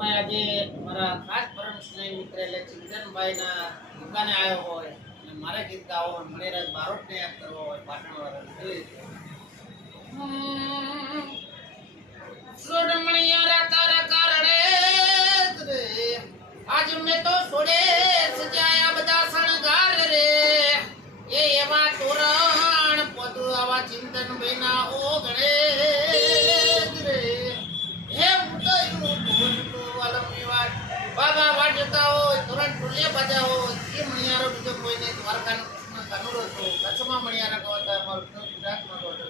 એમાં આજે મારા ખાસ પરમ સ્નેહી મિત્ર એટલે ચિંતનભાઈના દુકાને આવ્યો હોય અને મારે ગીત ગાવો હોય, મણિરાજ બારોટને યાદ કરવો હોય પાટણવાળા સોડમણિયારા તારા કારણે રે આજ મેં તો સોડે સજાયા બધા શણગાર રે એ એવા તોરણ પદુ આવા ચિંતનભાઈના ઓગણે રે હે ઉતયું ભૂલતું વાલમની વાત બાબા વાજતા હોય તોરણ ટોલે બજા હોય એ મણિયારો બીજો કોઈને દ્વારકાનો કૃષ્ણ કાનુડો છો કચ્છમાં મણિયારા ગવાતા અમારું ગુજરાતમાં ગવાતા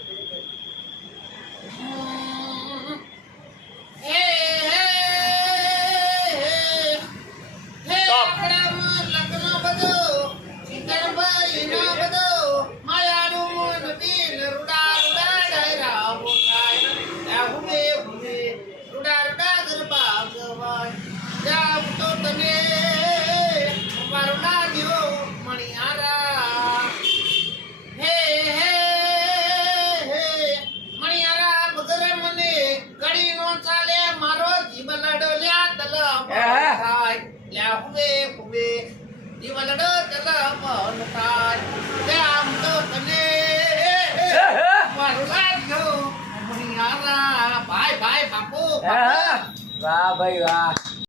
વાહ ભાઈ વાહ.